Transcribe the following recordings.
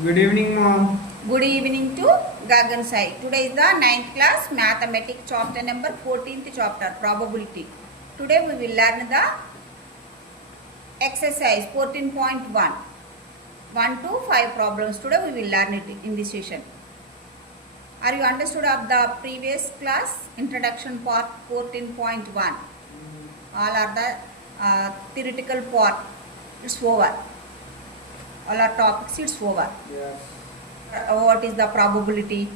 Good evening, mom. Good evening to Gagan Sai. Today is the 9th class mathematics chapter number 14th chapter probability. Today we will learn the exercise 14.1 1 to 5 problems. Today we will learn it in this session. Are you understood of the previous class introduction part 14.1? All are the theoretical part. It's over. All our topics it's over. Yes. What is the probability,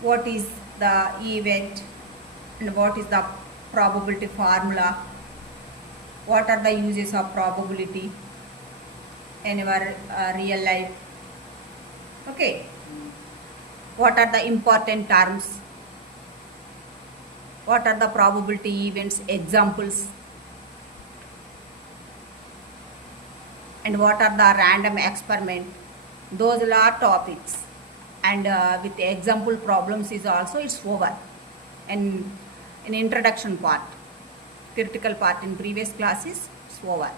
what is the event, and what is the probability formula, what are the uses of probability in our real life. Okay, what are the important terms, what are the probability events examples, and what are the random experiment. Those are topics, and with the example problems is also it's over. And in introduction part, theoretical part in previous classes it's over.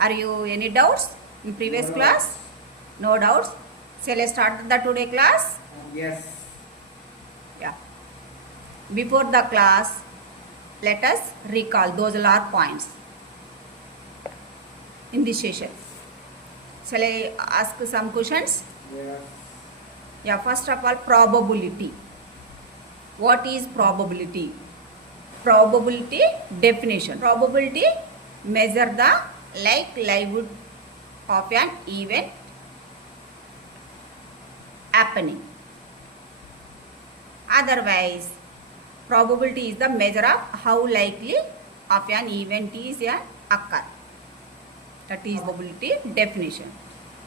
Are you any doubts in previous No class? doubts. No doubts. Shall I start the today class? Yes. Yeah. Before the class, let us recall those are points in this session. Shall I ask some questions? Yes. Yeah, first of all, probability. What is probability? Probability definition. Probability measure the likelihood of an event happening. Otherwise, probability is the measure of how likely of an event is occur. That is probability definition.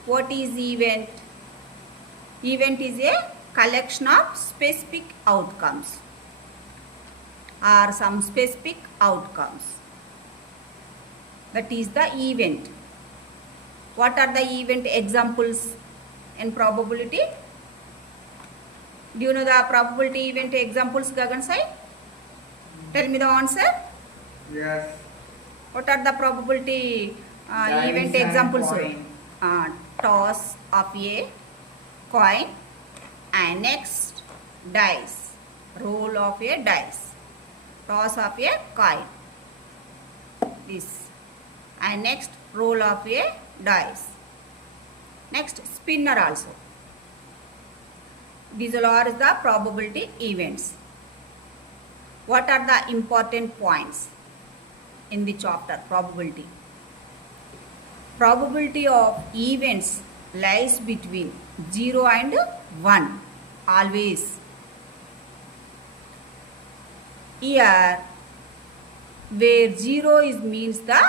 What is event? Event is a collection of specific outcomes or some specific outcomes. That is the event. What are the event examples in probability? Do you know the probability event examples, Gagan Sai? Tell me the answer. Yes. What are the probability Dice event and examples? coin. Toss of a coin and next dice. Roll of a dice. Toss of a coin. This. And next roll of a dice. Next spinner also. These are the probability events. What are the important points in the chapter probability? Probability of events lies between 0 and 1 always. Here where 0 is means the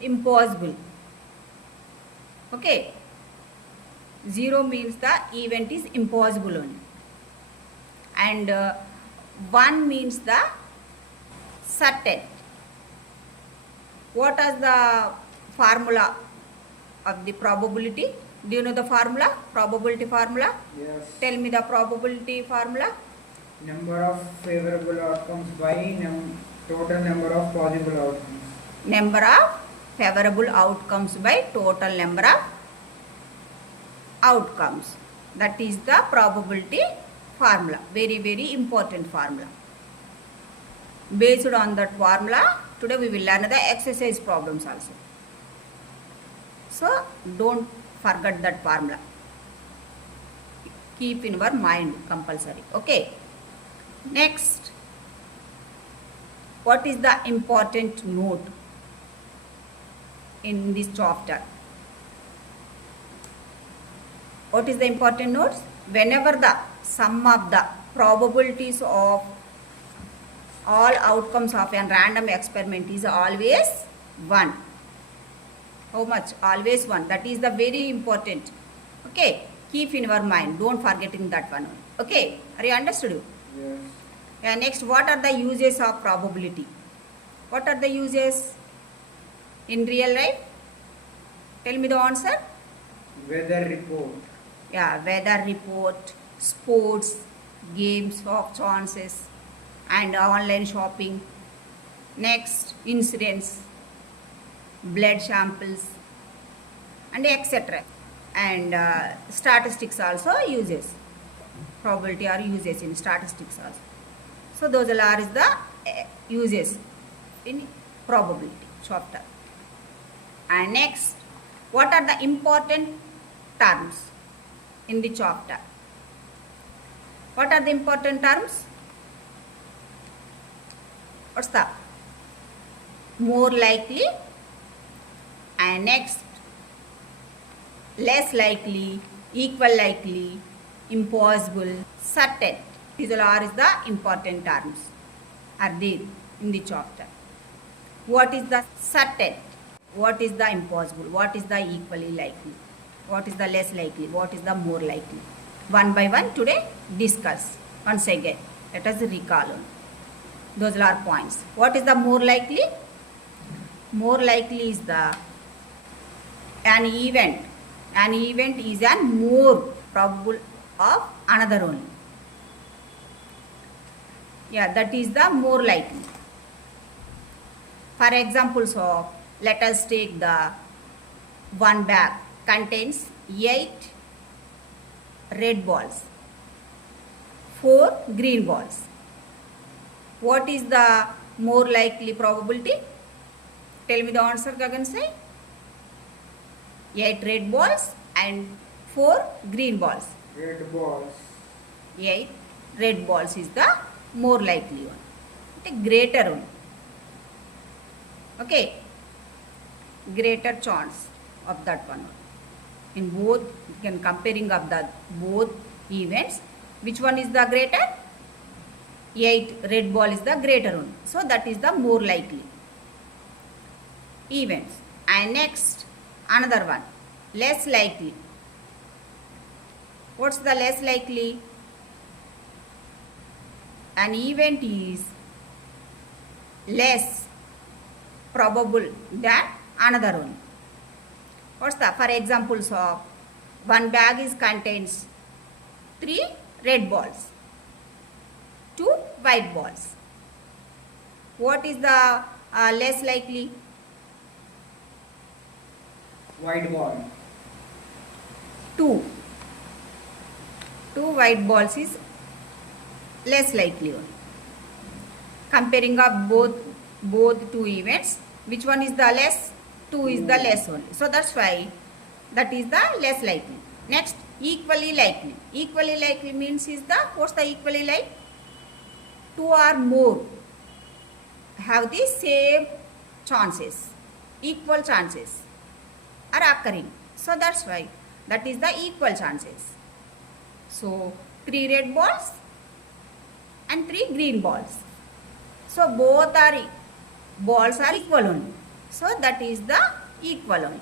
impossible. Okay. 0 means the event is impossible only. And 1 means the certain. What is the formula of the probability? Do you know the formula? Probability formula? Yes. Tell me the probability formula. Number of favorable outcomes by total number of possible outcomes. Number of favorable outcomes by total number of outcomes. That is the probability formula. Very, very important formula. Based on that formula, today we will learn the exercise problems also. So, don't forget that formula. Keep in your mind compulsory. Okay. Next, what is the important note in this chapter? What is the important notes? Whenever the sum of the probabilities of all outcomes of a random experiment is always 1. How much? Always 1. That is the very important. Okay. Keep in your mind. Don't forgetting that one. Okay. Are you understood? Yes. Yeah, next, what are the uses of probability? What are the uses in real life? Tell me the answer. Weather report. Yeah, weather report, sports, games of chances, and online shopping. Next, incidents, blood samples, and etc. and statistics also uses. Probability are uses in statistics also. So those all are is the uses in probability chapter. And next, what are the important terms in the chapter? What are the important terms? What's the more likely, and next less likely, equal likely, impossible, certain. These all are is the important terms are there in the chapter. What is the certain? What is the impossible? What is the equally likely? What is the less likely? What is the more likely? One by one today discuss. Once again, let us recall on. Those are points. What is the more likely? More likely is the an event. An event is an more probable of another only. Yeah, that is the more likely. For examples of, let us take the one bag contains 8 red balls, 4 green balls. What is the more likely probability? Tell me the answer, Gagan say. 8 red balls and 4 green balls. Red balls. 8 red balls is the more likely one. The greater one. Okay. Greater chance of that one. In both, you can comparing of the both events. Which one is the greater? 8 red ball is the greater one. So that is the more likely events. And next, another one, less likely. What's the less likely? An event is less probable than another one. What's the, for examples of, one bag is contains 3 red balls, 2 white balls. What is the less likely? White ball. 2 white balls is less likely one. Comparing of both two events, which one is the less? 2 is the less one. So that's why that is the less likely. Next, equally likely. Equally likely means is the, what's the equally like? 2 or more have the same chances, equal chances are occurring. So that's why that is the equal chances. So 3 red balls and 3 green balls. So both are balls are equal only. So that is the equal only.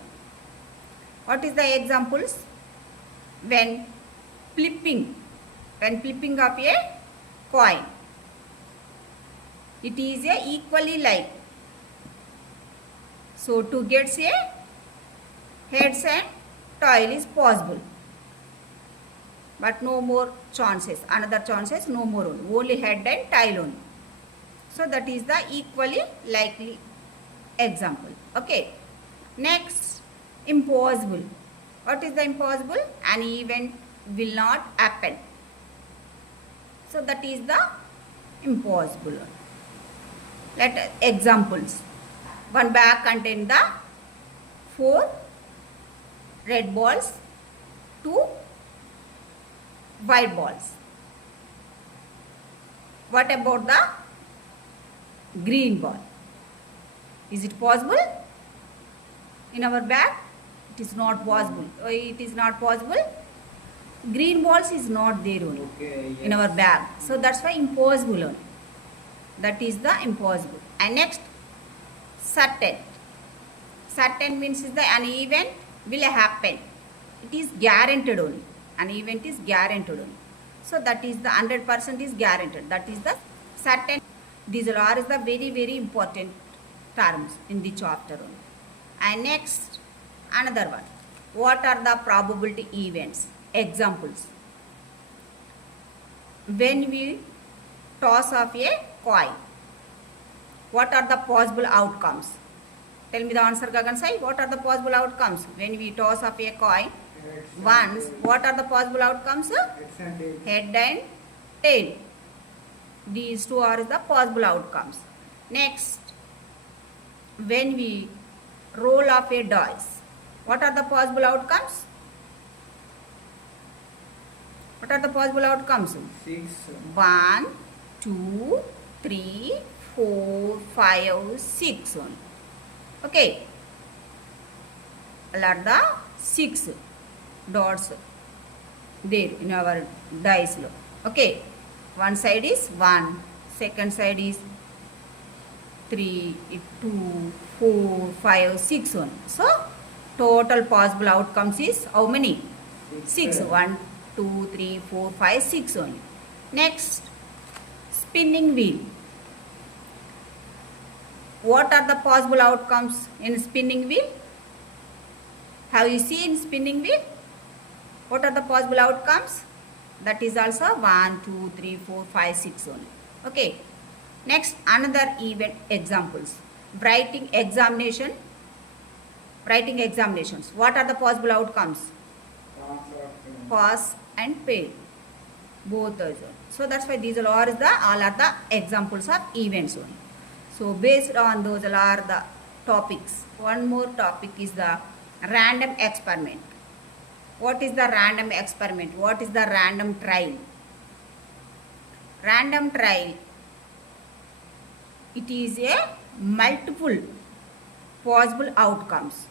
What is the examples? When flipping of a coin, it is a equally like. So to get a heads and tail is possible, but no more chances. Another chances no more only head and tail only. So that is the equally likely example. Okay. Next, impossible. What is the impossible? An event will not happen. So that is the impossible one. Let examples. One bag contains the 4 red balls, 2 white balls. What about the green ball? Is it possible in our bag? It is not possible. It is not possible. Green balls is not there only in our bag. So that's why impossible only. That is the impossible. And next, certain. Certain means is the an event will happen. It is guaranteed only. An event is guaranteed only. So that is the 100% is guaranteed. That is the certain. These are the very, very important terms in the chapter only. And next, another one. What are the probability events? Examples. When we toss off a coin, what are the possible outcomes? Tell me the answer, Gagan Sai. What are the possible outcomes when we toss off a coin? Once, what are the possible outcomes? Heads and tails. Head and tail. These two are the possible outcomes. Next, when we roll off a dice, what are the possible outcomes? What are the possible outcomes? 6. 1, 2, 3, 4, 5, 6 only. Okay. All are the 6 dots there in our dice. Okay. One side is 1, second side is 3, 2, 4, 5, 6 only. So, total possible outcomes is how many? 6. 1, 2, 3, 4, 5, 6 only. Next, spinning wheel. What are the possible outcomes in spinning wheel? Have you seen spinning wheel? What are the possible outcomes? That is also 1, 2, 3, 4, 5, 6 only. Okay. Next, another event examples. Writing examinations. What are the possible outcomes? Pass and fail. Both are. So that's why these all are the examples of events only. So based on those all are the topics. One more topic is the random experiment. What is the random experiment? What is the random trial? Random trial, it is a multiple possible outcomes.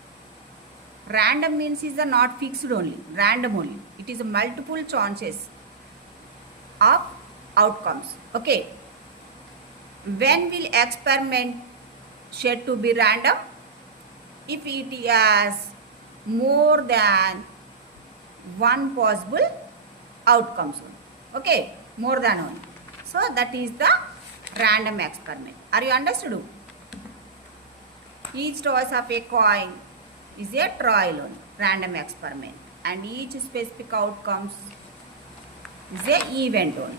Random means is a not fixed only, random only. It is a multiple chances of outcomes. Okay. When will experiment said to be random? If it has more than one possible outcomes. Okay, more than one. So that is the random experiment. Are you understood? Each toss of a coin is a trial only, random experiment, and each specific outcomes is a event only.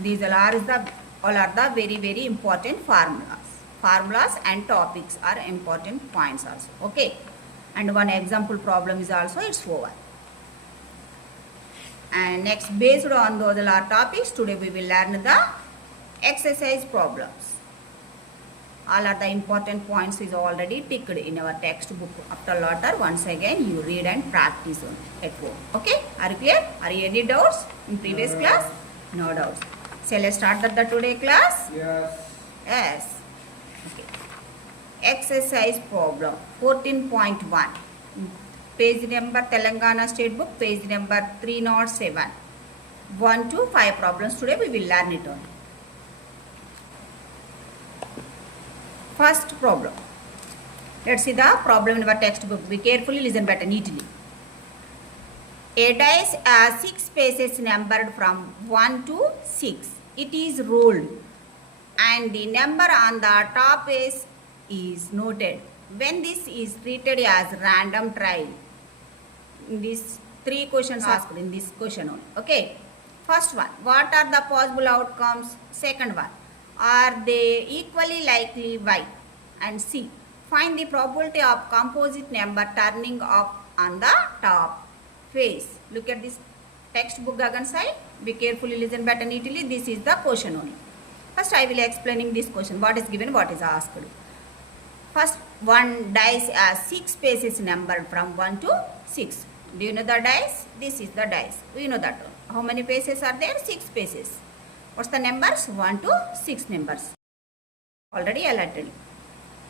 These all are the very, very important formulas. Formulas and topics are important points also. Okay, and one example problem is also it's over. And next, based on those topics, today we will learn the exercise problems. All are the important points is already ticked in our textbook. After later, once again you read and practice at home. Okay, are you clear? Are you any doubts in previous class? No doubts. Shall I start the today class? Yes. Yes. Okay. Exercise problem 14.1. Page number Telangana State Book, page number 307. 1 to 5 problems today we will learn it on. First problem. Let's see the problem in our textbook. Be carefully listen better neatly. A dice has 6 spaces numbered from 1 to 6. It is rolled and the number on the top is noted. When this is treated as random trial, these 3 questions asked in this question only. Okay. First one, what are the possible outcomes? Second one, are they equally likely? Why? And C, find the probability of composite number turning up on the top face. Look at this textbook Gagan side. Be carefully listen better neatly. This is the question only. First I will explaining this question. What is given, what is asked. First, one dice has 6 spaces numbered from 1 to 6. Do you know the dice? This is the dice. We know that. How many spaces are there? 6 spaces. What's the numbers? 1 to 6 numbers. Already allotted.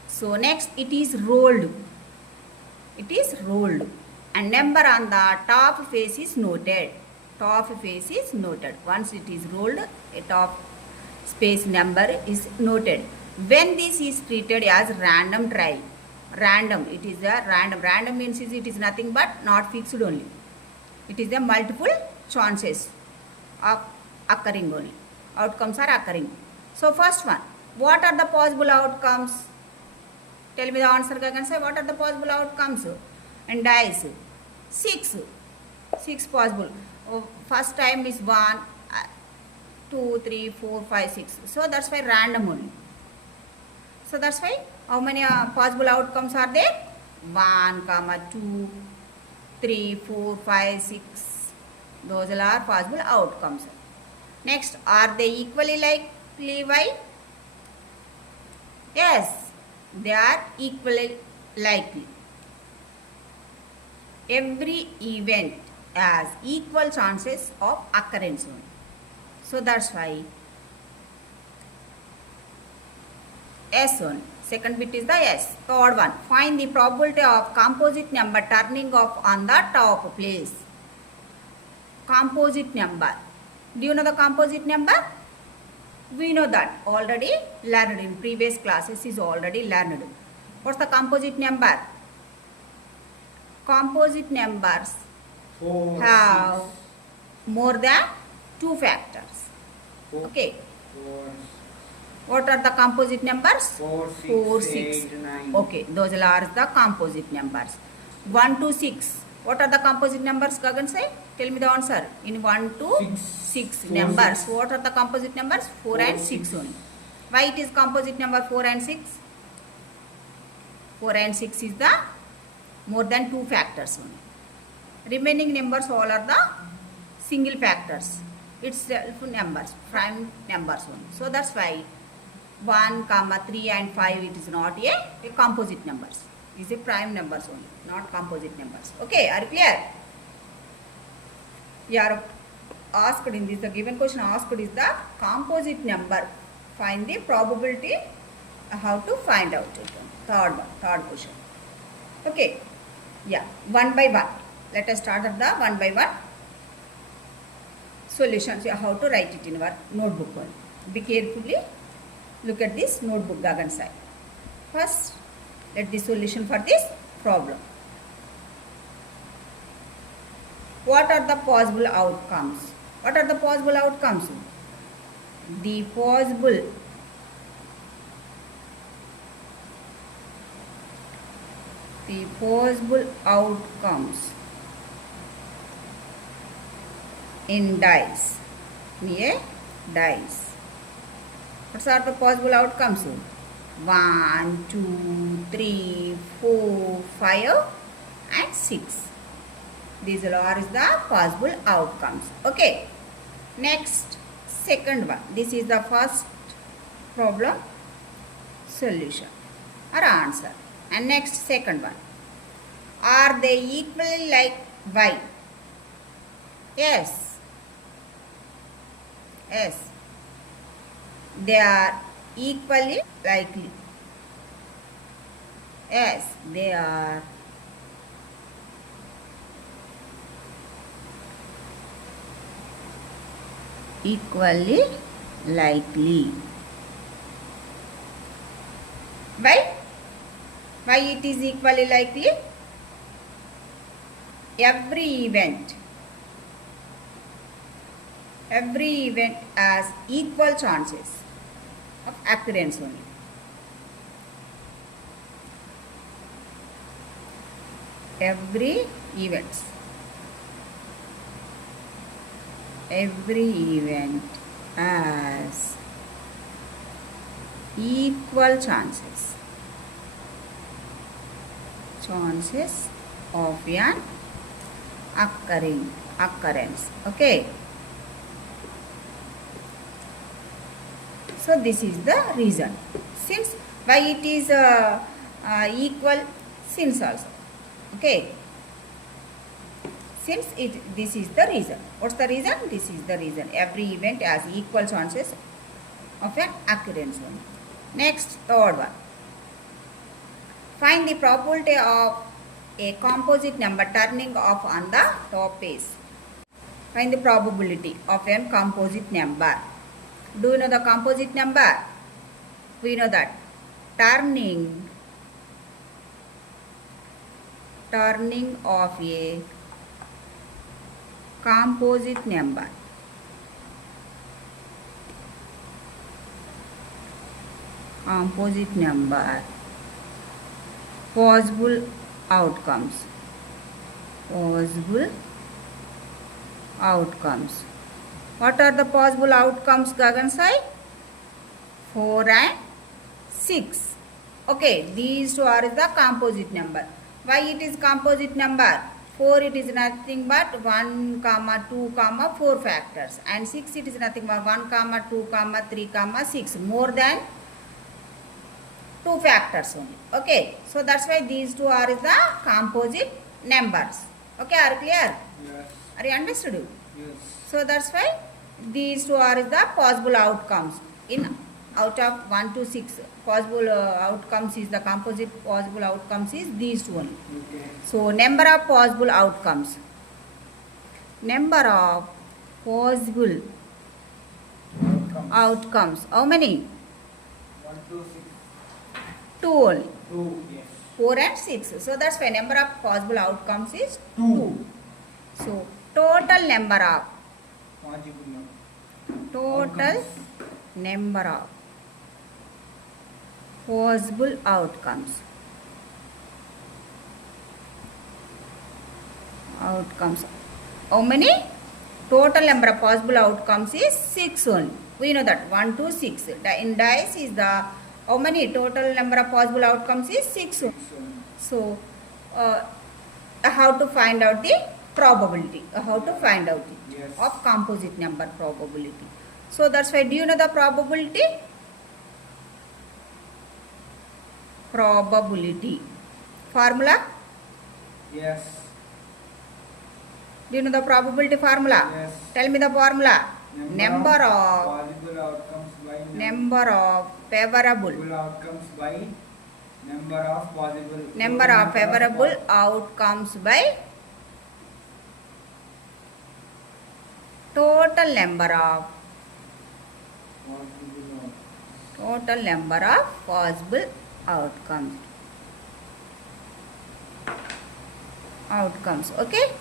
So next, it is rolled. It is rolled. And number on the top face is noted. Top face is noted. Once it is rolled, a top space number is noted. When this is treated as random trial, random, it is a random. Random means it is nothing but not fixed only. It is a multiple chances of occurring only. Outcomes are occurring. So first one, what are the possible outcomes? Tell me the answer, Gagan. Say what are the possible outcomes? And dice 6. 6 possible. First time is 1, 2, 3, 4, 5, 6. So that's why random only. So that's why how many possible outcomes are there? 1, 2, 3, 4, 5, 6. Those all are possible outcomes. Next, are they equally likely? Why? Yes, they are equally likely. Every event has equal chances of occurrence only. So that's why S only. Second bit is the S. Third one, find the probability of composite number turning off on the top place. Composite number. Do you know the composite number? We know that already learned in previous classes is already learned. What's the composite number? Composite numbers 4, have 6, more than 2 factors. 4, Okay. 4, What are the composite numbers? 4, 6, 4, 8, 6. 9. Okay, those are the composite numbers. 1 to 6. What are the composite numbers, Gagan say? Tell me the answer. In 1 to 6 4, numbers. 6. What are the composite numbers? 4 and 6 only. Why it is composite number 4 and 6? 4 and 6 is the more than 2 factors only. Remaining numbers all are the single factors. Itself numbers, prime numbers only. So that's why 1, 3 and 5 it is not a composite numbers. It is a prime numbers only, not composite numbers. Okay, are you clear? You are asked in this, the given question asked is the composite number. Find the probability, how to find out it. Third question. Okay, yeah, one by one. Let us start at the one by one solutions. How to write it in our notebook one. Be carefully look at this notebook, Gagan side. First, let the solution for this problem. What are the possible outcomes? What are the possible outcomes? The possible outcomes in dice. Near dice. What are the possible outcomes? 1, 2, 3, 4, 5 and 6. These are the possible outcomes. Okay. Next, second one. This is the first problem solution or answer. And next, second one. Are they equally like Y? Yes. Yes. They are equally likely. Yes, they are equally likely. Why? Why it is equally likely? Every event has equal chances of occurrence only. Every event has equal chances of an occurrence. Okay. So this is the reason. Since why it is equal, since also. Okay. Since this is the reason. What's the reason? This is the reason. Every event has equal chances of an occurrence only. Next, third one. Find the probability of a composite number turning off on the top face. Find the probability of a composite number. Do you know the composite number? We know that turning of a composite number possible outcomes. What are the possible outcomes, Gagan Sai? 4 and 6. Okay, these two are the composite number. Why it is composite number? 4 it is nothing but 1 comma 2 comma 4 factors, and 6 it is nothing but 1 comma 2 comma 3 comma 6, more than 2 factors only. Okay, so that's why these two are the composite numbers. Okay, are clear? Yes. Are you understood? Yes. So that's why these two are the possible outcomes in out of 1 to 6 possible outcomes is the composite possible outcomes is these two only. Okay. So number of possible outcomes. Number of possible outcomes. How many? 1 to 6. 2 only. 2. Yes. 4 and 6. So that's why number of possible outcomes is 2. 2. So total number of Possible number of possible outcomes. How many? Total number of possible outcomes is 6 only. We know that 1 to 6. In dice is the how many? Total number of possible outcomes is 6 only. So how to find out the probability? How to find out it? Yes. Of composite number probability. So that's why, do you know the probability? Probability formula? Yes. Do you know the probability formula? Yes. Tell me the formula. Number of possible outcomes by number of favorable possible outcomes by number of possible number of favorable outcomes by total number of possible outcomes. Okay,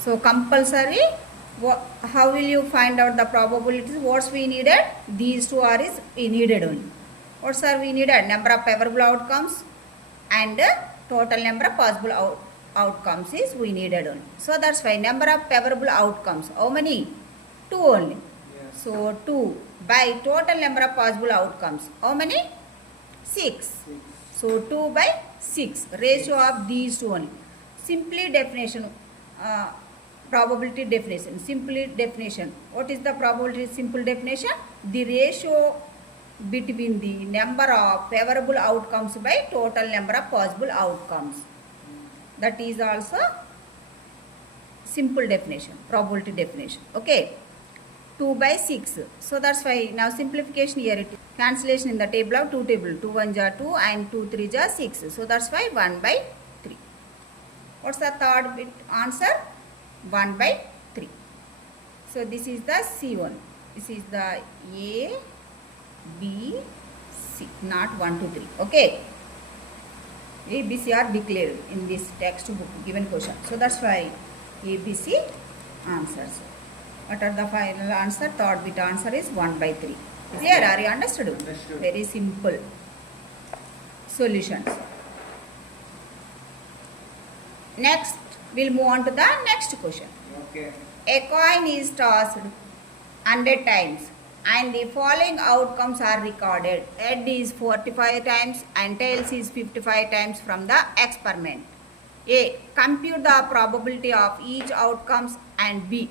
so compulsory. How will you find out the probabilities? What's we needed? These two are is we needed only. What's are we needed? Number of favorable outcomes and total number of possible outcomes is we needed only. So that's why number of favorable outcomes. How many? 2 only. Yes. So 2 by total number of possible outcomes. How many? 6. So 2 by 6. Ratio of these two only. Simply definition. Probability definition. Simply definition. What is the probability simple definition? The ratio between the number of favorable outcomes by total number of possible outcomes. That is also simple definition, probability definition. Okay, 2 by 6. So that's why now simplification here, it cancellation in the table of 2 table. 2 1 ja 2 and 2 3 ja 6. So that's why 1 by 3. What's the third bit answer? 1 by 3. So this is the C1. This is the A, B, C, not 1 to 3. Okay. A, B, C are declared in this textbook given question. So that's why A, B, C answers. What are the final answer? Third bit answer is 1 by 3. Clear? Are you understood? Understood. Very simple solutions. Next, we'll move on to the next question. Okay. A coin is tossed 100 times and the following outcomes are recorded. Head is 45 times and tails is 55 times from the experiment. A. Compute the probability of each outcomes, and B.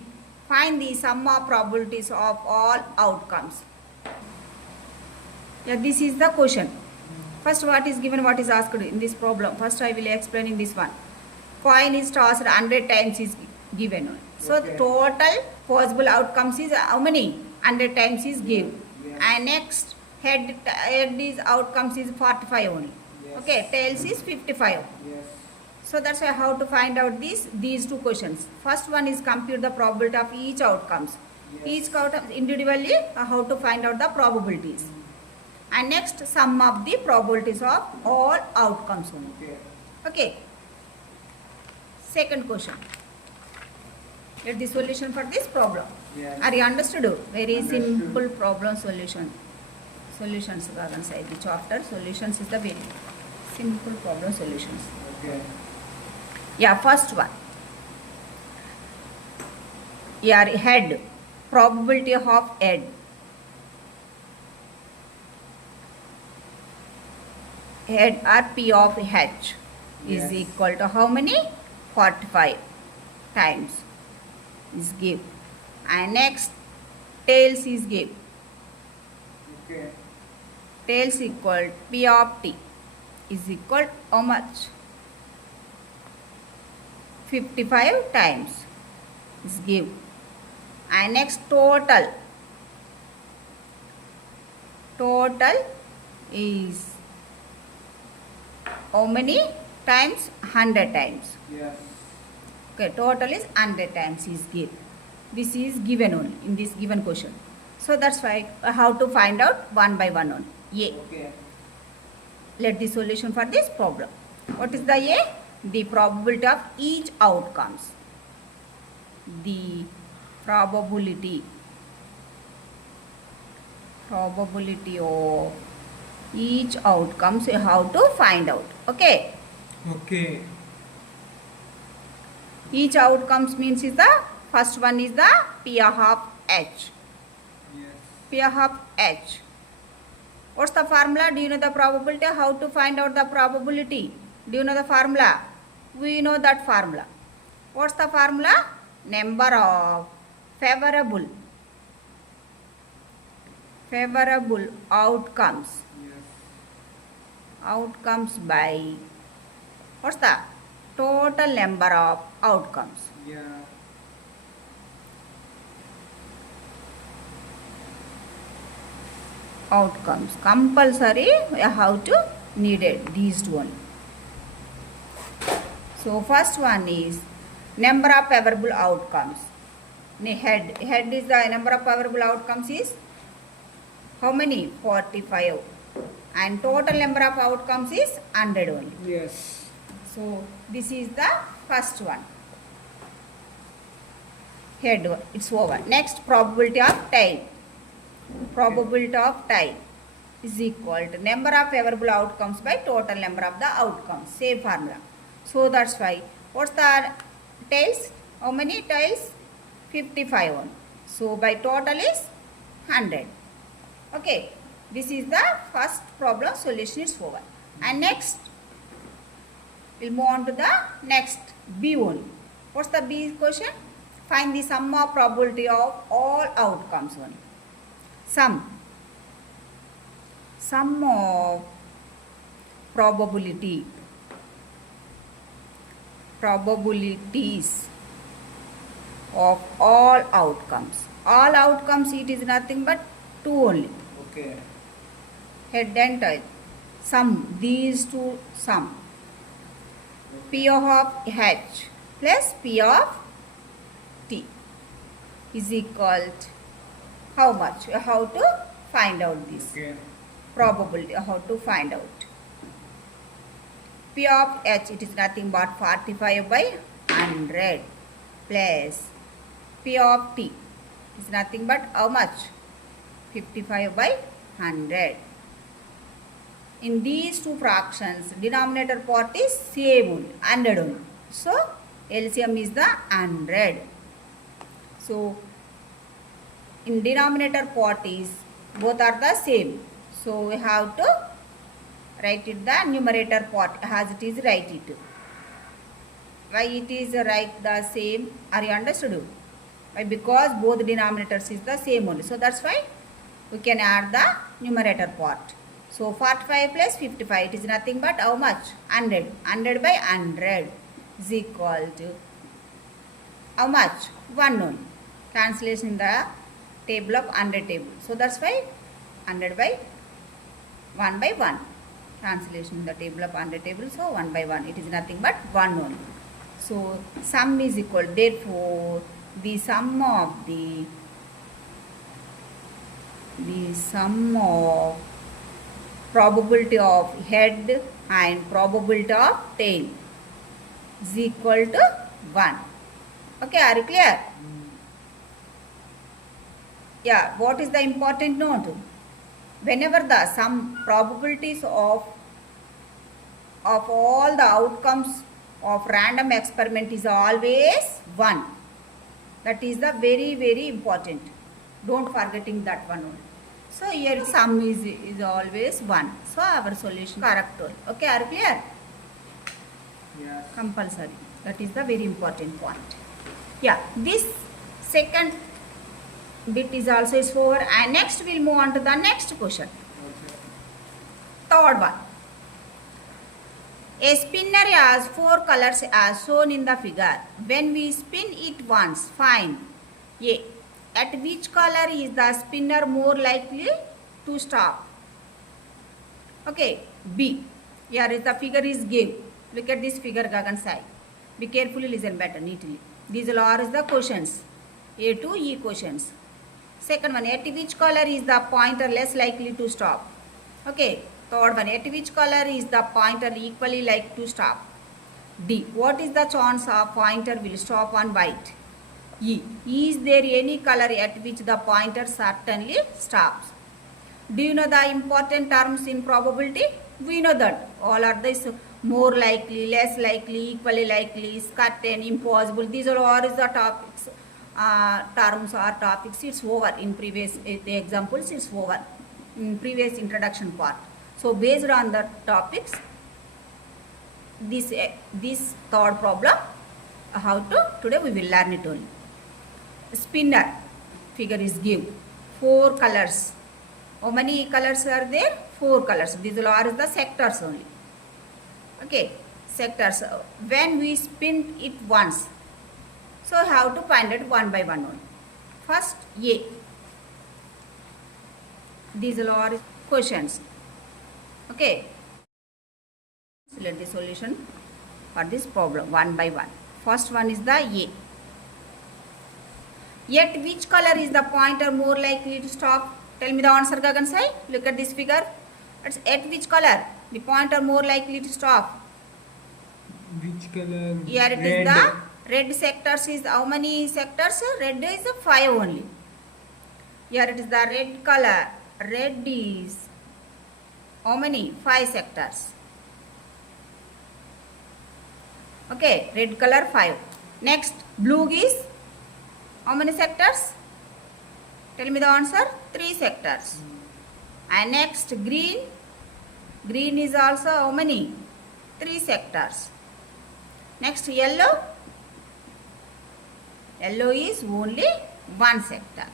Find the sum of probabilities of all outcomes. Yeah, this is the question. First, what is given, what is asked in this problem. First, I will explain in this one. Coin is tossed 100 times is given. So, Okay. the total possible outcomes is how many? 100 times is given. Yes. And next, head is outcomes is 45 only. Yes. Okay, tails is 55. Yes. So that's why how to find out these two questions. First one is compute the probability of each outcomes. Yes. Each outcome individually, how to find out the probabilities. And next, sum of the probabilities of all outcomes only. Okay. Okay. Second question. Get the solution for this problem. Yes. Are you understood? Very Understood. simple problem solution. Solutions gagan side the chapter. Solutions is the very simple problem solutions. Okay. Yeah, first one. Yeah, head. Probability of head. Head or P of H. is Yes. equal to how many? 45 times is give. And next tails is give. Okay. Tails equal P of T is equal how much? 55 times is give. And next total is how many times? 100 times. Yes. Okay, total is 100 times is give. This is given only in this given question. So that's why how to find out one by one only. A. Okay. Let the solution for this problem. What is the A? The probability of each outcomes. The probability of each outcomes you have to find out. Okay. Okay. Each outcomes means is the first one is the P of H. Yes. P of H. What's the formula? Do you know the probability? How to find out the probability? Do you know the formula? We know that formula. What's the formula? Number of favorable outcomes. Yes. Outcomes by what's the total number of outcomes. Yeah. Outcomes compulsory we have to needed these two only. So first one is number of favorable outcomes. Head is the number of favorable outcomes is how many? 45. And total number of outcomes is 100 only. Yes. So this is the first one. Head, it's over. Next, probability of tail. Probability of tail is equal to number of favorable outcomes by total number of the outcomes. Same formula. So that's why. What's the tails? How many tails? 55 on. So by total is 100. Okay. This is the first problem. Solution is over. And next, we'll move on to the next B only. What's the B question? Find the sum of probability of all outcomes only. Sum of probabilities of all outcomes. All outcomes it is nothing but 2 only. Okay. Head and tail. Sum these two sum. P of H plus P of T is equal to how much? How to find out this Okay. probability? How to find out? P of H it is nothing but 45 by 100 plus P of T is nothing but how much? 55 by 100. In these two fractions, denominator part is same only, 100 only. So, LCM is the 100. So, in denominator part is both are the same. So, we have to write it the numerator part as it is write it. Why it is write the same? Are you understood? Why? Because both denominators is the same only. So, that's why we can add the numerator part. So 45 plus 55 it is nothing but how much? 100. 100 by 100 is equal to how much? 1 only. Cancellation in the table of 100 table. So that's why 100 by 1 by 1. Cancellation in the table of 100 table. So 1 by 1 it is nothing but 1 only. So sum is equal. Therefore the sum of probability of head and probability of tail is equal to 1. Okay, are you clear? Yeah, what is the important note? Whenever the sum probabilities of all the outcomes of random experiment is always 1. That is the very, very important. Don't forgetting that one only. So here sum is always 1. So our solution correct only. Okay, are you clear? Yes. Compulsory. That is the very important point. Yeah, this second bit is also is over, and next we'll move on to the next question. Okay. Third one. A spinner has 4 colors as shown in the figure. When we spin it once, find A. At which color is the spinner more likely to stop? Okay. B. Here is the figure is given. Look at this figure, Gagan Sai. Be carefully, listen better, neatly. These are the questions. A to E questions. Second one, at which color is the pointer less likely to stop? Okay. Third one, at which color is the pointer equally like to stop? D. What is the chance of pointer will stop on white? E. Is there any color at which the pointer certainly stops? Do you know the important terms in probability? We know that all are this more likely, less likely, equally likely, certain, impossible. These are all is the topics, terms or topics. It's over in previous the examples. It's over in previous introduction part. So based on the topics, this third problem, how to today we will learn it only. Spinner figure is given 4 colors. How many colors are there? 4 colors. These are the sectors only. Okay, sectors. When we spin it once, so how to find it one by one only. First, A. These are questions. Okay. Select the solution for this problem one by one. First one is the A. Yet which color is the pointer more likely to stop? Tell me the answer, Gagan Sai. Look at this figure. It's at which color the pointer more likely to stop? Which color? Here it is the red sectors is how many sectors? Red is 5 only. Here it is the red color. Red is how many? 5 sectors. Okay, red color 5. Next, blue is how many sectors? Tell me the answer. 3 sectors. And next, green. Green is also how many? 3 sectors. Next, yellow. Yellow is only 1 sector.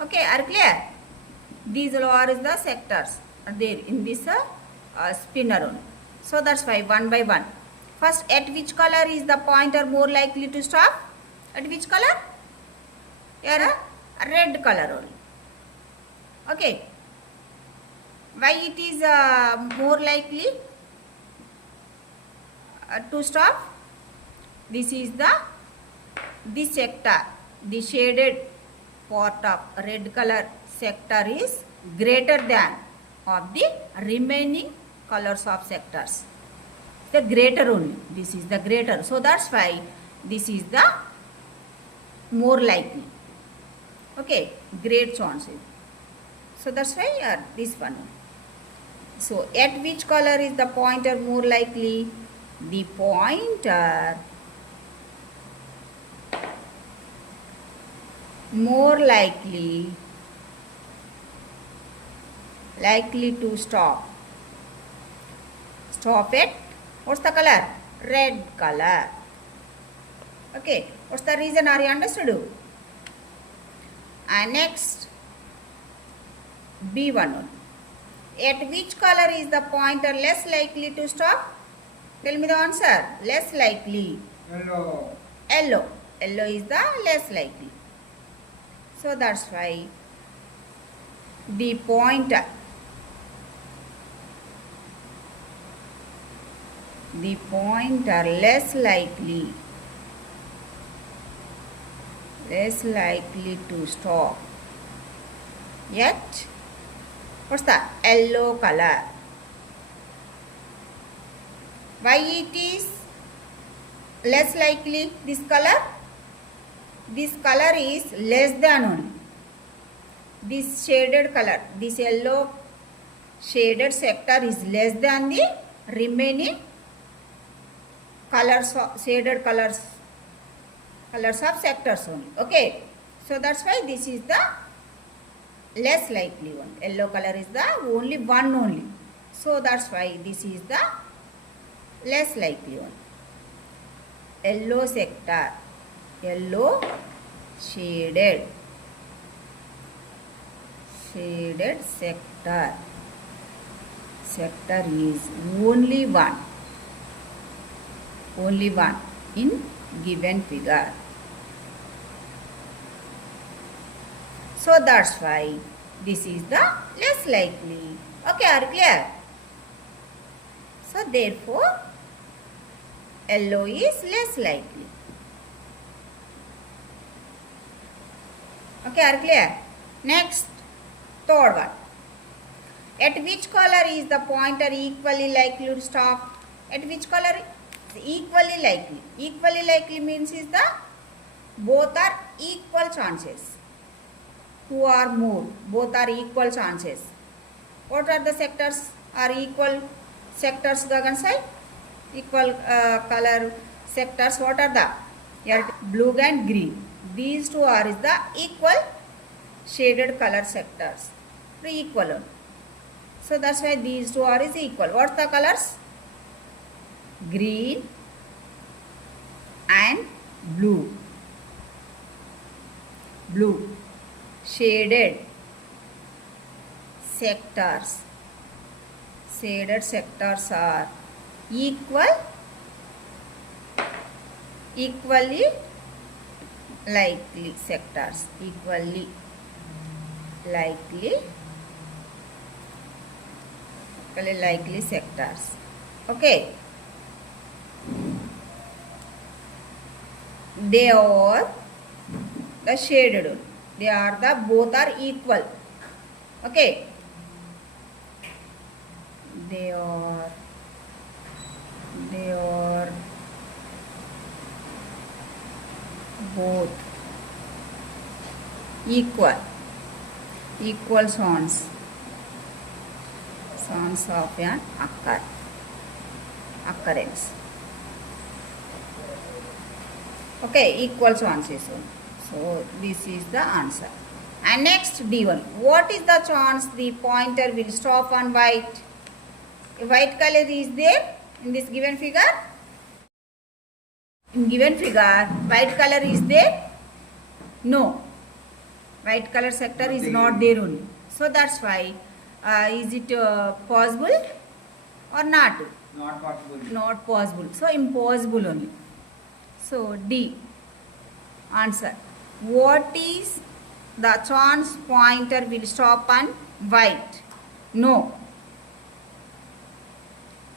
Okay, are clear? These are is the sectors are there in this spinner only. So that's why one by one. First, at which color is the pointer more likely to stop? At which color? Here a red color only. Okay. Why it is more likely to stop? This is this sector, the shaded part of red color sector is greater than of the remaining colors of sectors. The greater only. This is the greater. So that's why this is the more likely. Okay, great chances. So that's why this one. So at which color is the pointer more likely? The pointer more likely to stop. Stop it. What's the color? Red color. Okay. What's the reason? Are you understood? And next, B1. At which color is the pointer less likely to stop? Tell me the answer. Less likely. Yellow. Yellow. Yellow is the less likely. So that's why the pointer less likely to stop. Yet, what's the yellow color? Why it is less likely? This color is less than only. This shaded color, this yellow shaded sector is less than the remaining colors of shaded colors of sectors only. Okay, so that's why this is the less likely one. Yellow color is the only one only. So that's why this is the less likely one. Yellow sector, yellow shaded sector is only one in given figure. So that's why this is the less likely. Okay, are clear? So therefore yellow is less likely. Okay, are clear? Next, third one. At which color is the pointer equally likely to stop? At which color? Equally likely. Equally likely means is the both are equal chances. Who are more? Both are equal chances. What are the sectors? Are equal sectors Gagan side? Equal color sectors. What are the? Here blue and green. These two are is the equal shaded color sectors. Equal. So that's why these two are is equal. What's the colors? Green and blue. Blue. Shaded sectors. Shaded sectors are equally likely sectors. Equally likely sectors. Okay. They are the shaded one. They are the both are equal. Okay. They are both equal sons of an occurrence. Okay, equal chances. So this is the answer. And next D1. What is the chance the pointer will stop on white? A white color is there in this given figure. In given figure, white color is there? No. White color sector is not there only. So that's why is it possible or not? Not possible. Not possible. So impossible only. So D. Answer. What is the chance pointer will stop on white? No.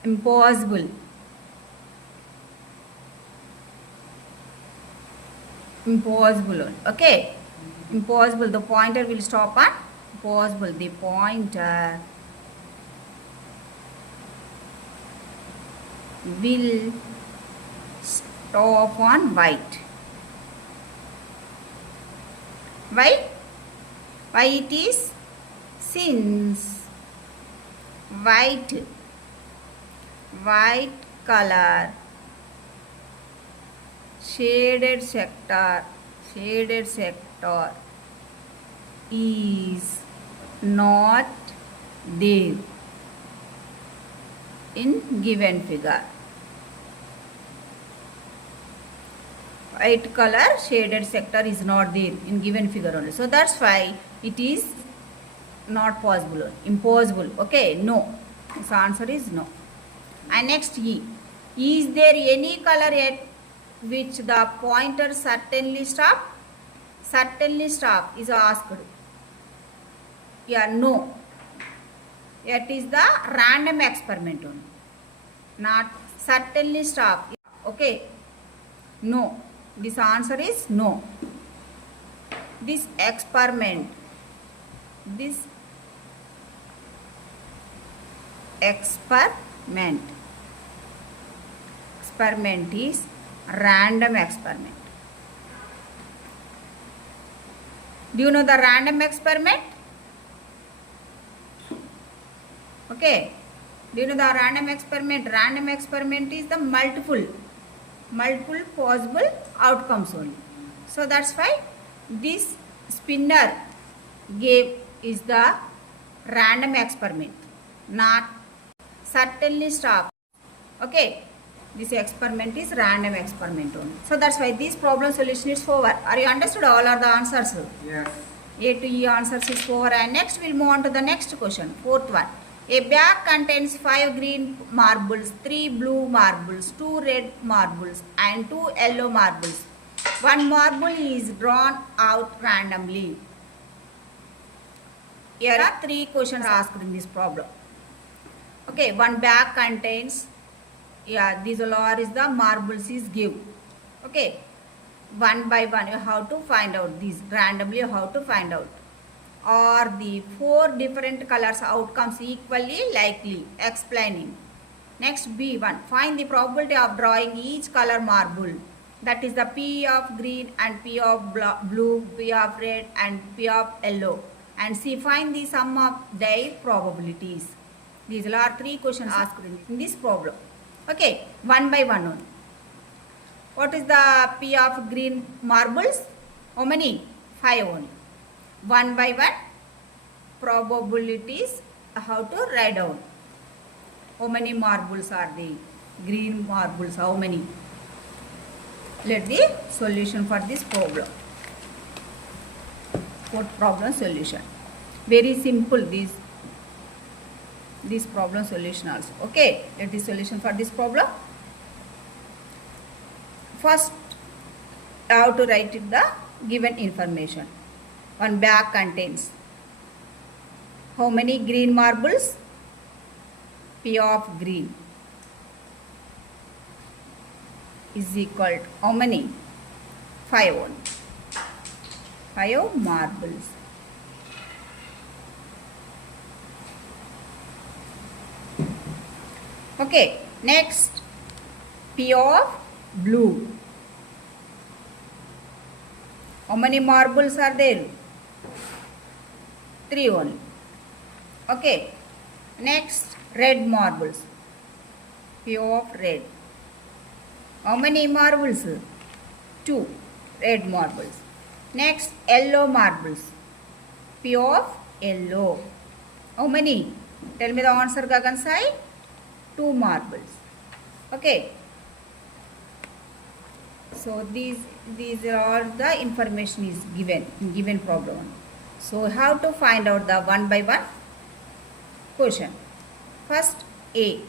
Impossible. Impossible. Okay. Impossible. The pointer will stop on impossible. The pointer will stop on white. Why? Why it is? Since white color shaded sector is not there in given figure. White color shaded sector is not there in given figure only. So that's why it is not possible. Impossible. Okay, no. This answer is no. And next E. Is there any color at which the pointer certainly stop? Certainly stop is asked. Yeah, no. It is the random experiment only. Not certainly stop. Okay. No. This answer is no. This experiment is random experiment. Do you know the random experiment? Okay. Do you know the random experiment? Random experiment is the multiple possible outcomes only. So that's why this spinner game is the random experiment, not certainly stop. Okay. This experiment is random experiment only. So that's why this problem solution is 4. Are you understood all are the answers? Yes. A to E answers is 4. And next we'll move on to the next question. Fourth one. A bag contains 5 green marbles, 3 blue marbles, 2 red marbles and 2 yellow marbles. One marble is drawn out randomly. Here are 3 questions asked in this problem. Okay, one bag contains, these all is the marbles is give. Okay, one by one you have to find out these randomly, you have to find out. Are the 4 different colors outcomes equally likely? Explaining. Next B1. Find the probability of drawing each color marble. That is the P of green and P of blue, P of red and P of yellow. And C. Find the sum of their probabilities. These are 3 questions asked in this problem. Okay, one by one only. What is the P of green marbles? How many? 5 only. One by one probabilities how to write down. How many marbles are the green marbles? How many? Let the solution for this problem. Fourth problem solution. Very simple this problem solution also. Okay, let the solution for this problem. First, I have to write it the given information. One bag contains how many green marbles? P of green is equal to how many? 5 only. 5 marbles. Okay, next P of blue. How many marbles are there? 3 only. Okay, next red marbles. P of red. How many marbles? 2 red marbles. Next yellow marbles. P of yellow. How many? Tell me the answer, Gagan Sai. 2 marbles. Okay. So these are the information is given in given problem. So how to find out the one by one question. First A.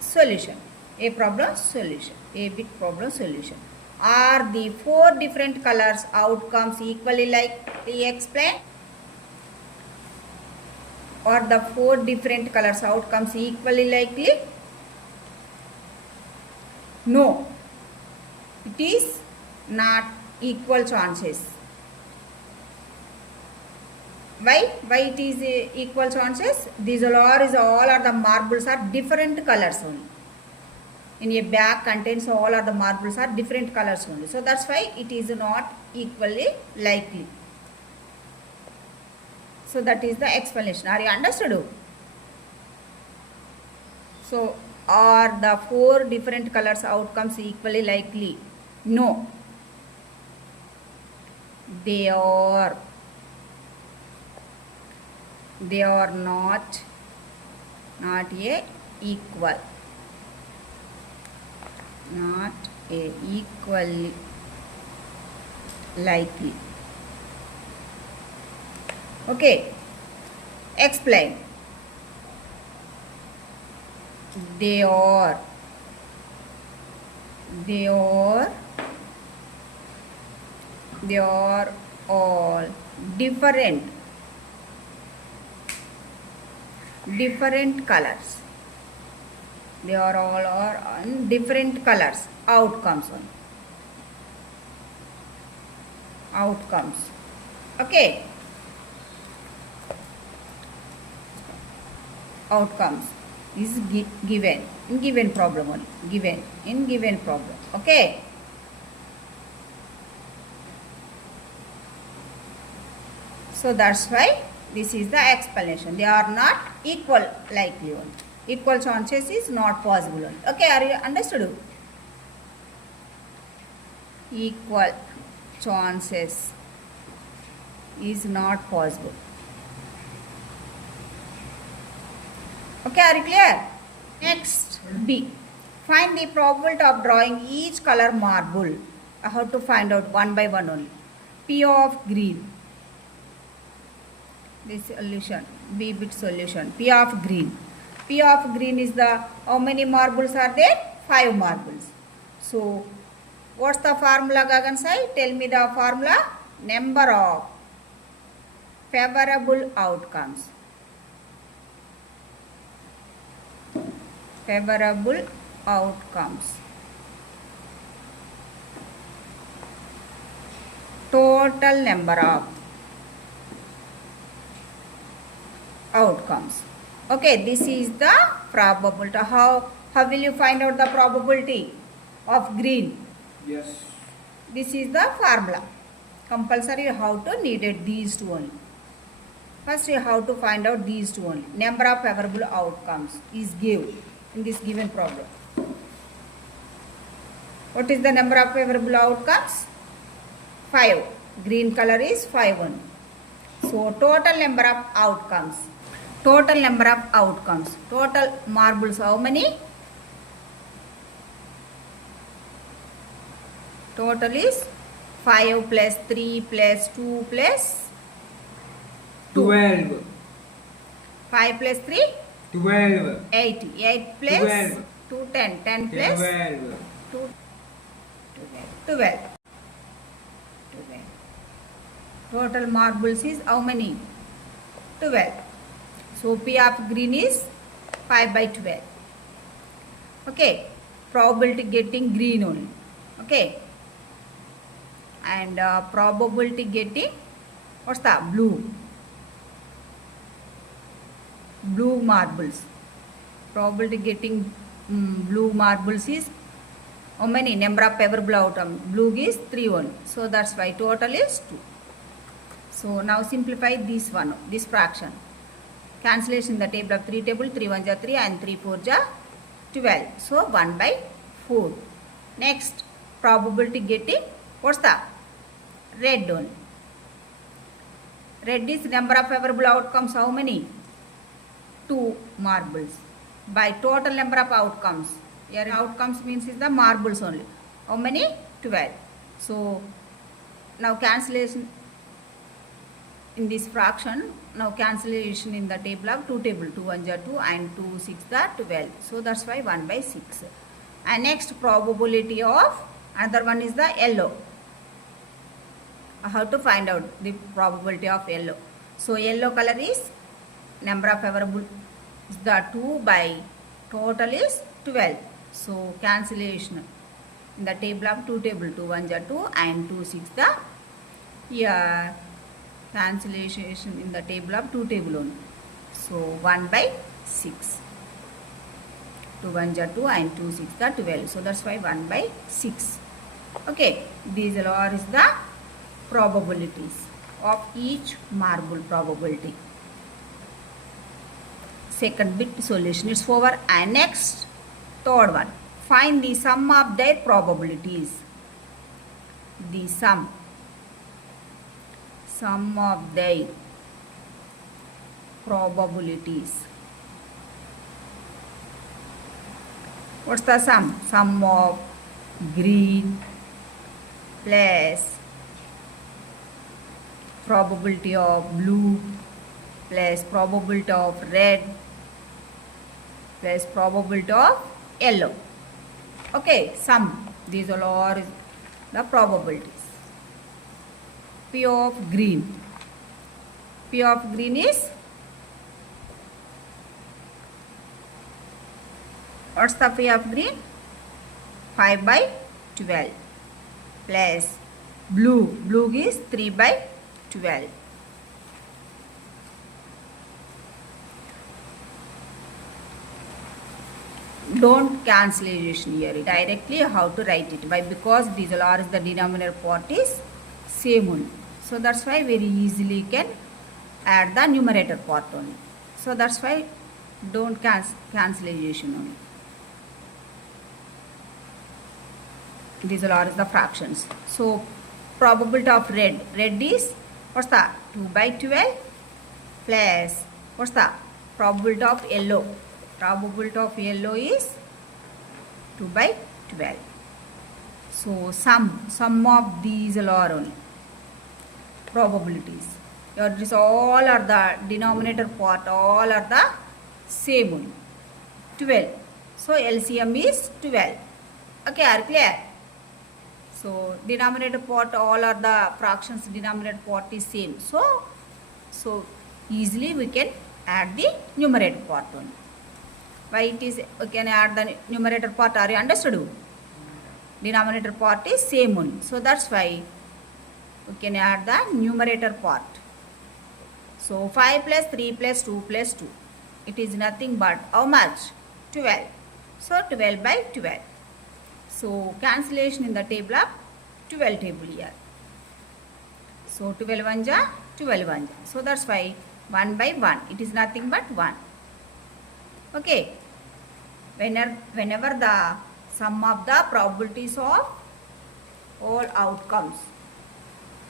Solution. A problem solution. A bit problem solution. Are the 4 different colors outcomes equally likely? Explain. Are the 4 different colors outcomes equally likely? No. It is not equal chances. Why? Why it is equal chances? These all are the marbles are different colors only. In a bag contains all are the marbles are different colors only. So that's why it is not equally likely. So that is the explanation. Are you understood? So are the 4 different colors outcomes equally likely? No. They are not a equal. Not a equally likely. Okay. Explain. They are all different colors. They are all on different colors. Outcomes. Okay. Outcomes is given in given problem only. Given in given problem. Okay. So that's why this is the explanation. They are not equal likely only. Equal chances is not possible only. Okay, are you understood? Equal chances is not possible. Okay, are you clear? Next, B. Find the probability of drawing each color marble. I have to find out one by one only. P of green. This solution, B bit solution. P of green. P of green is the, how many marbles are there? 5 marbles. So, what's the formula, Gagan Sai? Tell me the formula. Number of favorable outcomes. Favorable outcomes. Total number of outcomes. Okay, this is the probability. How will you find out the probability of green? Yes. This is the formula. Compulsory you have to needed these two only. First you have to find out these two only. Number of favorable outcomes is given in this given problem. What is the number of favorable outcomes? 5. Green color is 5 only. So total number of outcomes. Total number of outcomes. Total marbles how many? Total is 5 plus 3 plus 2 plus 12. 5 plus 3? 12. 8. 8 plus 12. 2, 10. 10 plus 12. 2, 12. 12. Total marbles is how many? 12. So P of green is 5 by 12. Okay. Probability getting green only. Okay. And probability getting, what's that? Blue. Blue marbles. Probability getting blue marbles is how many? Number of favorable outcomes. Blue is 3 only. So that's why total is 2. So now simplify this one, this fraction. Cancellation in the table of 3 table. 3 1 ja 3 and 3 4 ja 12. So 1 by 4. Next, probability getting, what's that? Red only. Red is number of favorable outcomes how many? 2 marbles. By total number of outcomes. Here outcomes means is the marbles only. How many? 12. So now cancellation in this fraction. Now cancellation in the table of 2 table. 2 1 ja 2 and 2 6 ja 12. So that's why 1 by 6. And next probability of another one is the yellow. How to find out the probability of yellow? So yellow color is number of favorable is the 2 by total is 12. So cancellation in the table of 2 table. 2 1 ja 2 and 2 6 the here cancellation in the table of 2 table only. So 1 by 6. 2 1 ja 2 and 2 6 the 12. So that's why 1 by 6. Okay, these are is the probabilities of each marble probability. Second bit solution is over. And next, third one, find the sum of their probabilities. The sum of their probabilities. What's the sum? Sum of green plus probability of blue plus probability of red plus probability of yellow. Okay, sum. These all are the probabilities. P of green. P of green is, what's the P of green? 5 by 12 plus blue. Blue is 3 by 12. Don't cancellation here. Directly how to write it? Why? Because these are the denominator part is same only. So that's why very easily can add the numerator part only. So that's why don't cancellation only. These are the fractions. So probability of red. Red is, what's that? 2 by 12 plus, what's that? Probability of yellow. Probability of yellow is 2 by 12. So sum of these are only probabilities. Your this all are the denominator part, all are the same only. 12. So LCM is 12. Okay, are clear? So denominator part, all are the fractions, denominator part is same. So easily we can add the numerator part only. Why it is we can add the numerator part? Are you understood? Denominator part is same only. So that's why we can add the numerator part. So 5 plus 3 plus 2 plus 2. It is nothing but how much? 12. So 12 by 12. So cancellation in the table of 12 table here. So 12 1 ja, 12 1 ja. So that's why 1 by 1. It is nothing but 1. Okay. Whenever the sum of the probabilities of all outcomes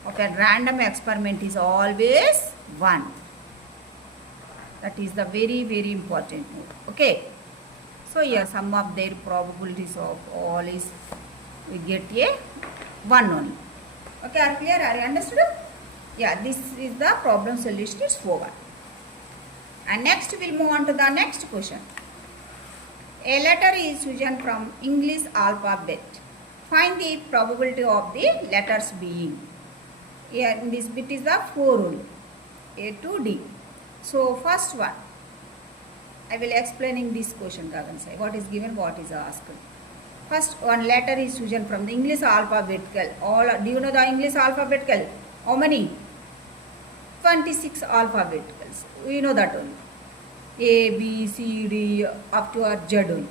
of a random experiment is always 1. That is the very, very important note. Okay. So here sum of their probabilities of all is we get a 1 only. Okay, are clear? Are you understood? Yeah, this is the problem solution is over. And next we'll move on to the next question. A letter is chosen from English alphabet. Find the probability of the letters being. Here in this bit is the 4 rule. A to D. So first one, I will explaining this question. What is given, what is asked. First one letter is chosen from the English alphabetical. All do you know the English alphabetical? How many? 26 alphabeticals. We know that only. A, B, C, D up to Z only.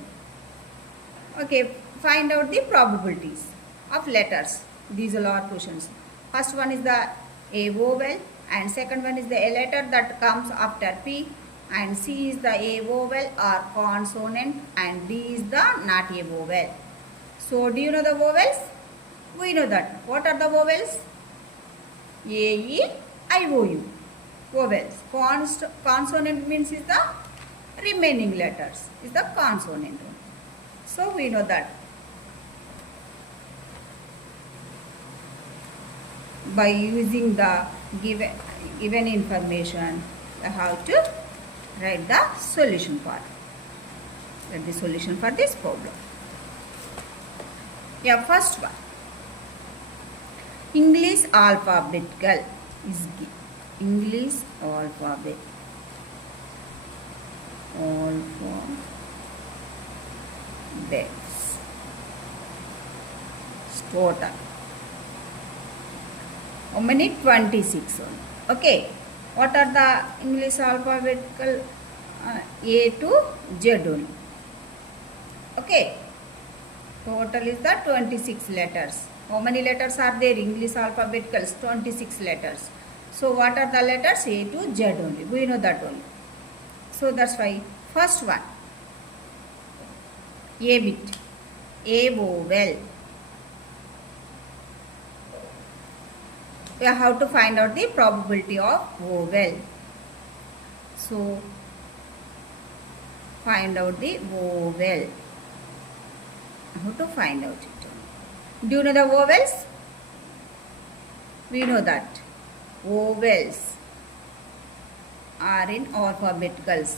Okay, find out the probabilities of letters. These are all questions. First one is the A vowel, and second one is the A letter that comes after P, and C is the A vowel or consonant, and D is the not A vowel. So do you know the vowels? We know that. What are the vowels? A, E, I, O, U. Vowels. Consonant means is the remaining letters. Is the consonant. So we know that. By using the given information, I have to write the solution part. Write the solution for this problem. Yeah, first one. English alphabetical is English alphabet. Alphabets. Total. How many? 26 only. Okay. What are the English alphabetical? A to Z only. Okay. Total is the 26 letters. How many letters are there? English alphabeticals, 26 letters. So what are the letters? A to Z only. We know that only. So that's why first one. A bit. A vowel. We have to find out the probability of vowel. So find out the vowel. How to find out it? Do you know the vowels? We know that vowels are in alphabeticals.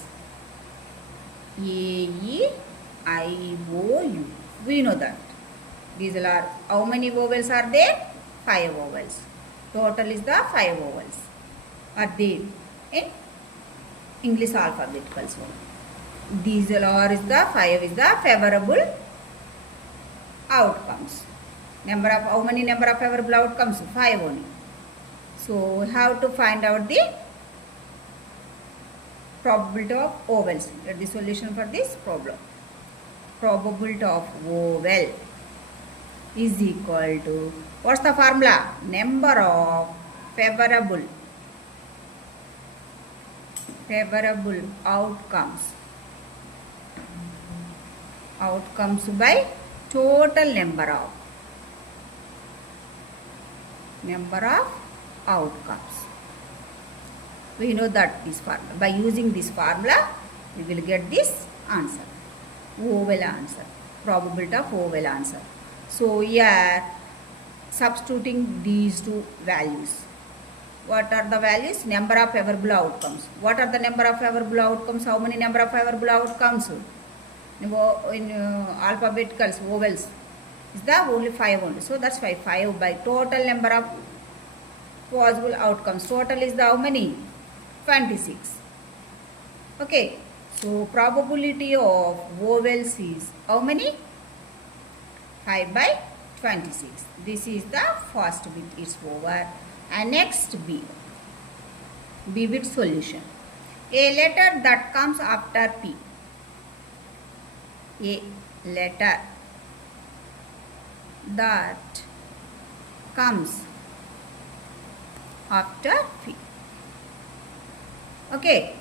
A, E, I, O, U. We know that. These are how many vowels are there? 5 vowels. Total is the 5 vowels are there in English alphabeticals. These are is the 5 is the favorable outcomes. Number of how many number of favorable outcomes? 5 only. So we have to find out the probability of vowels. That is the solution for this problem. Probability of vowel is equal to, what's the formula? Number of favorable outcomes by total number of outcomes. We know that this formula. By using this formula, we will get this answer. Vowel answer. Probability of vowel answer. So here substituting these two values. What are the values? Number of favorable outcomes. What are the number of favorable outcomes? How many number of favorable outcomes? In alphabeticals, vowels is the only 5 only. So that's why 5 by total number of possible outcomes. Total is the how many? 26. Okay. So probability of vowels is how many? 5 by 26. This is the first bit. It's over. And next B. B bit solution. A letter that comes after P. A letter that comes after P. Okay.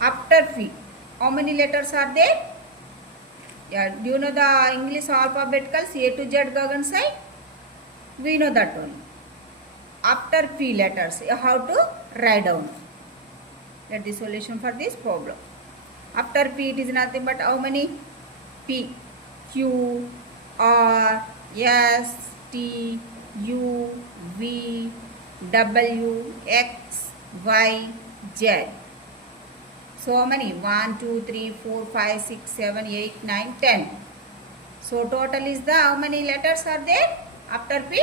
After P. How many letters are there? Yeah, do you know the English alphabeticals A to Z Gagan? We know that one. After P letters, you have to write down. That is the solution for this problem. After P, it is nothing but how many? P, Q, R, S, T, U, V, W, X, Y, Z. So how many? 1, 2, 3, 4, 5, 6, 7, 8, 9, 10. So total is the how many letters are there? After P?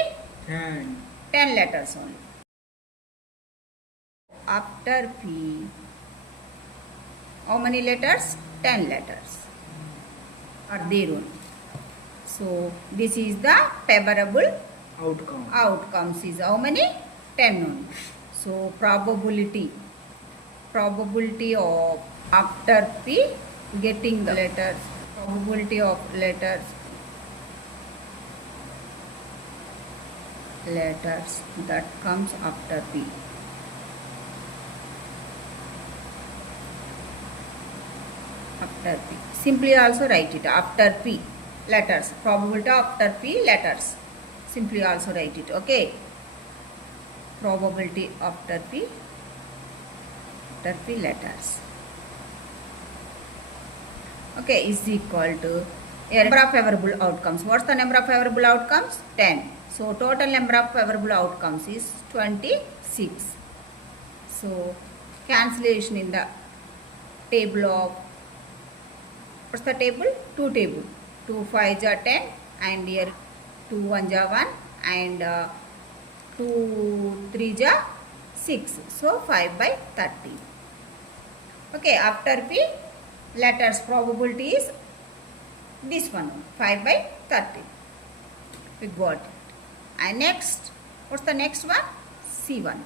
10. 10 letters only. After P, how many letters? 10 letters are there only. So this is the favorable outcomes is how many? 10 only. So probability of after P getting the letters, probability of letters that comes after P. After P. Simply also write it after P letters. Probability after P letters. Simply also write it. Okay. Probability after P letters. Okay, is equal to number of favorable outcomes. What's the number of favorable outcomes? 10. So total number of favorable outcomes is 26. So cancellation in the table of, what's the table? 2 table. 2 5s are 10 and here 2 1s are 1 and 2 3s are 6. So 5 by 30. Okay, after P letters probability is this one 5 by 30. We got it. And next, what's the next one? C1.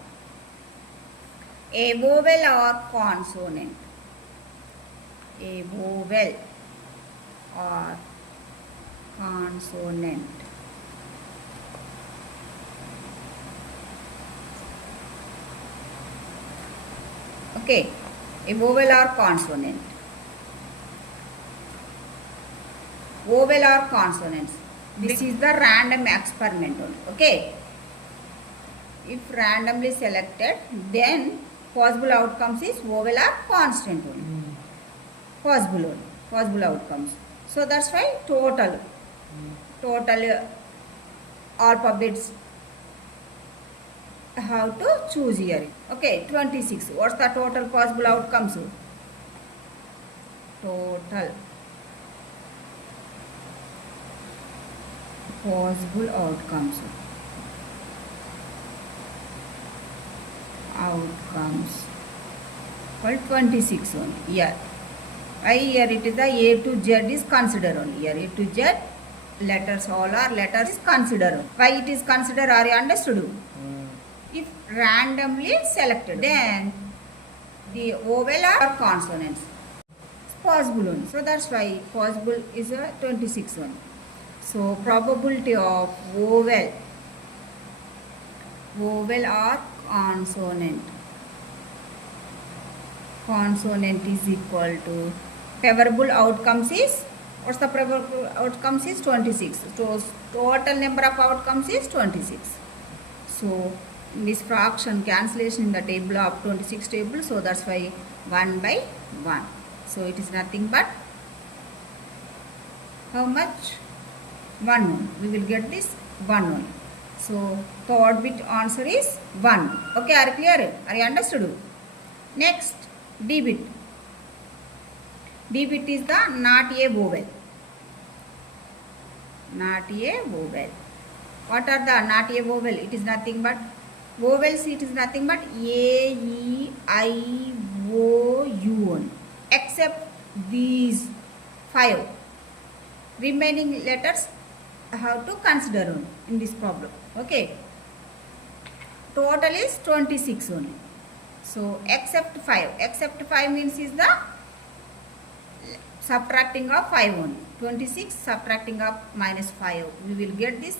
A vowel or consonant. A vowel or consonant. Okay, a vowel or consonant. Vowel or consonants. This is the random experiment only. Okay. If randomly selected, then possible outcomes is vowel or consonant only. Possible outcomes. So that's why total alphabets how to choose here. Okay, 26. What's the total possible outcomes? Total possible outcomes well 26 only here. Here it is the A to Z is considered only. Here A to Z letters, all are letters is considered. Why it is considered? Are you understood? If randomly selected, then the vowel or consonants is possible only. So that's why possible is a 26 one. So probability of vowel or consonant is equal to favorable outcomes is, what's the favorable outcomes is 26. So total number of outcomes is 26. So in this fraction cancellation in the table of 26 table, so that's why 1 by 1. So it is nothing but how much? 1 only. We will get this 1 only. So third bit answer is 1. Okay, are you clear? Are you understood? Next, D bit. D bit is the not a vowel. Not a vowel. What are the not a vowel? It is nothing but vowels. It is nothing but A, E, I, O, U only. Except these 5 remaining letters have to consider only in this problem. Okay. Total is 26 only. So except 5. Except 5 means is the subtracting of 5 only. 26 subtracting of minus 5. We will get this.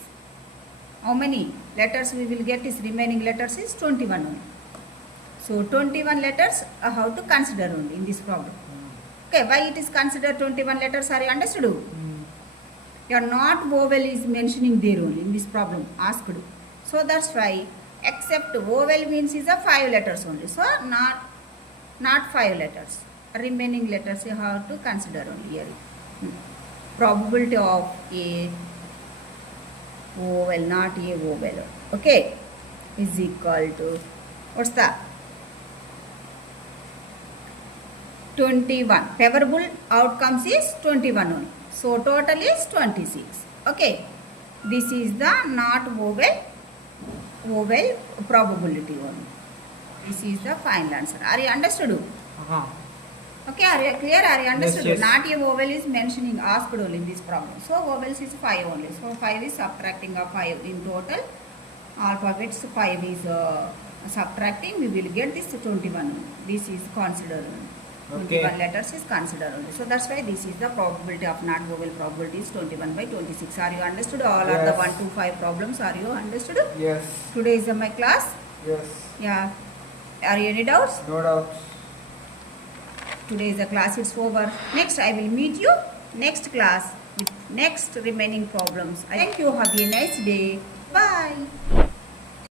How many letters we will get is remaining letters is 21 only. So 21 letters how to consider only in this problem. Okay, why it is considered 21 letters? Are you understood? Your not vowel is mentioning there only in this problem asked. So that's why except vowel means is a 5 letters only. So not 5 letters. Remaining letters you have to consider only here. Probability of a vowel, not a vowel. Okay, is equal to what's that? 21. Favorable outcomes is 21 only. So total is 26. Okay. This is the not vowel probability only. This is the final answer. Are you understood? Okay, are you clear? Are you understood? Yes. Not a vowel is mentioning asked only in this problem. So vowels is 5 only. So 5 is subtracting of 5 in total. Alphabets 5 is subtracting. We will get this 21. This is considered only. Okay. 21 letters is considered only. So that's why this is the probability of not vowel probability is 21 by 26. Are you understood? All are the 1 to 5 problems. Are you understood? Yes. Today is my class. Yes. Yeah. Are you any doubts? No doubts. Today is the class. It's over. Next I will meet you next class with next remaining problems. Thank you. Have a nice day. Bye.